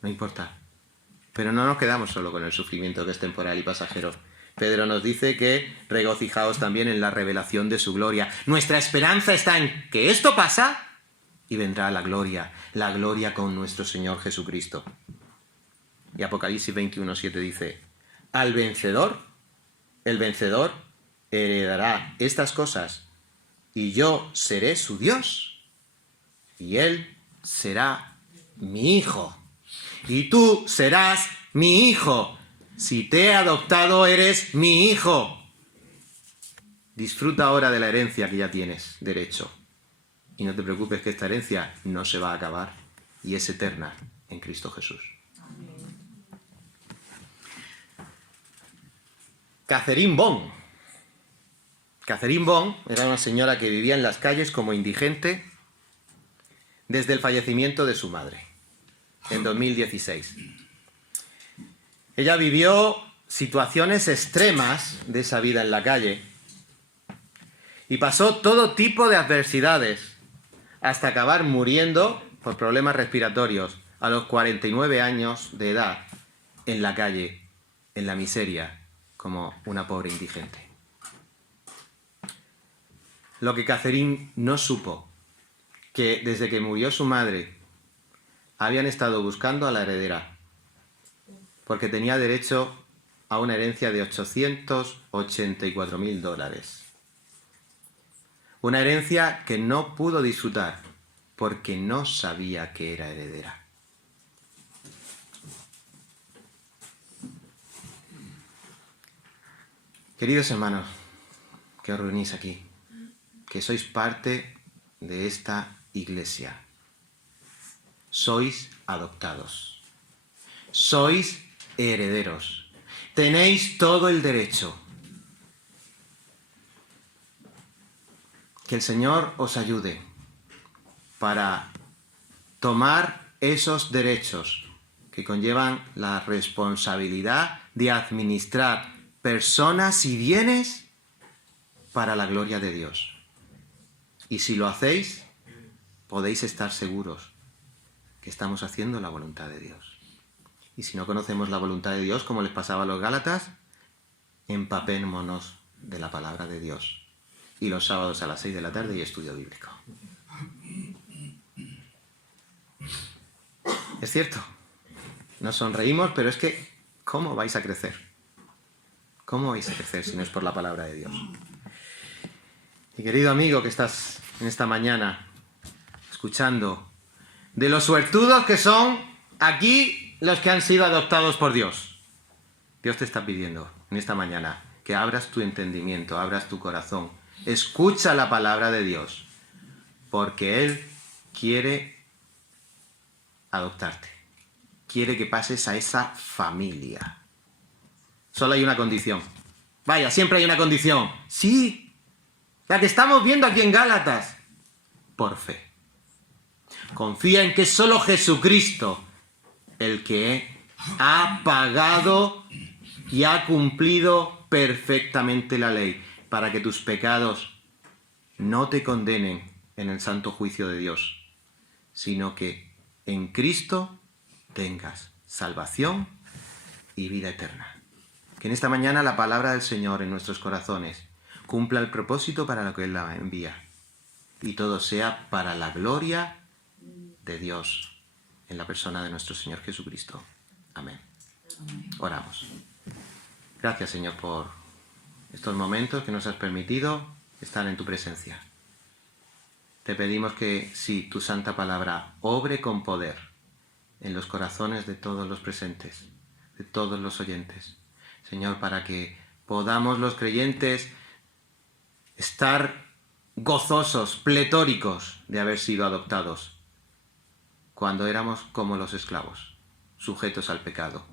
no importa. Pero no nos quedamos solo con el sufrimiento que es temporal y pasajero. Pedro nos dice que regocijaos también en la revelación de su gloria. Nuestra esperanza está en que esto pasa y vendrá la gloria con nuestro Señor Jesucristo. Y Apocalipsis 21:7 dice, al vencedor, el vencedor heredará estas cosas y yo seré su Dios y él será mi hijo. Y tú serás mi hijo. Si te he adoptado, eres mi hijo. Disfruta ahora de la herencia que ya tienes derecho. Y no te preocupes que esta herencia no se va a acabar y es eterna en Cristo Jesús. Catherine Bon. Catherine Bon era una señora que vivía en las calles como indigente desde el fallecimiento de su madre, en 2016. Ella vivió situaciones extremas de esa vida en la calle y pasó todo tipo de adversidades hasta acabar muriendo por problemas respiratorios a los 49 años de edad en la calle, en la miseria, como una pobre indigente. Lo que Catherine no supo, que desde que murió su madre habían estado buscando a la heredera, porque tenía derecho a una herencia de $884.000. Una herencia que no pudo disfrutar porque no sabía que era heredera. Queridos hermanos, que os reunís aquí, que sois parte de esta iglesia, sois adoptados, sois herederos, tenéis todo el derecho. Que el Señor os ayude para tomar esos derechos que conllevan la responsabilidad de administrar personas y bienes para la gloria de Dios. Y si lo hacéis, podéis estar seguros que estamos haciendo la voluntad de Dios. Y si no conocemos la voluntad de Dios, como les pasaba a los Gálatas, empapémonos de la palabra de Dios. Y los sábados a las 6 de la tarde y estudio bíblico. Es cierto, nos sonreímos, pero es que, ¿cómo vais a crecer? ¿Cómo vais a crecer si no es por la palabra de Dios? Y querido amigo que estás en esta mañana escuchando, de los suertudos que son aquí los que han sido adoptados por Dios. Dios te está pidiendo en esta mañana que abras tu entendimiento, abras tu corazón, escucha la palabra de Dios, porque Él quiere adoptarte, quiere que pases a esa familia. Solo hay una condición. Vaya, siempre hay una condición. Sí, la que estamos viendo aquí en Gálatas. Por fe. Confía en que es solo Jesucristo el que ha pagado y ha cumplido perfectamente la ley para que tus pecados no te condenen en el santo juicio de Dios, sino que en Cristo tengas salvación y vida eterna. Que en esta mañana la palabra del Señor en nuestros corazones cumpla el propósito para lo que Él la envía, y todo sea para la gloria de Dios en la persona de nuestro Señor Jesucristo. Amén. Oramos. Gracias, Señor, por estos momentos que nos has permitido estar en tu presencia. Te pedimos que, sí, tu santa palabra obre con poder en los corazones de todos los presentes, de todos los oyentes. Señor, para que podamos los creyentes estar gozosos, pletóricos de haber sido adoptados, cuando éramos como los esclavos, sujetos al pecado,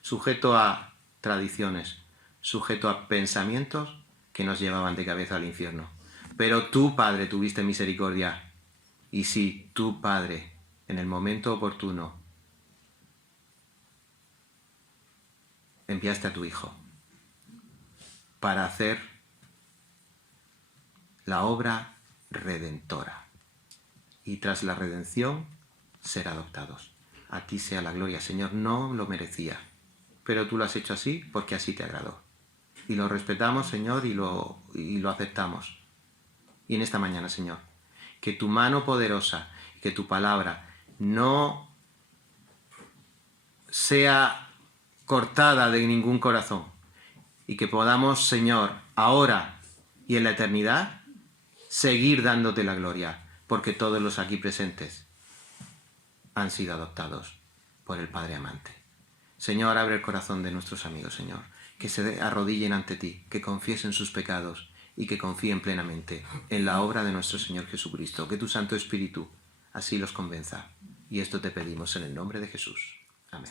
sujetos a tradiciones, sujetos a pensamientos que nos llevaban de cabeza al infierno. Pero tú, Padre, tuviste misericordia. Y sí, tú, Padre, en el momento oportuno, enviaste a tu Hijo para hacer la obra redentora. Y tras la redención, ser adoptados. A ti sea la gloria, Señor. No lo merecía, pero tú lo has hecho así porque así te agradó. Y lo respetamos, Señor, y lo aceptamos. Y en esta mañana, Señor, que tu mano poderosa, que tu palabra no sea cortada de ningún corazón, y que podamos, Señor, ahora y en la eternidad, seguir dándote la gloria, porque todos los aquí presentes han sido adoptados por el Padre amante. Señor, abre el corazón de nuestros amigos, Señor, que se arrodillen ante ti, que confiesen sus pecados y que confíen plenamente en la obra de nuestro Señor Jesucristo. Que tu Santo Espíritu así los convenza. Y esto te pedimos en el nombre de Jesús. Amén.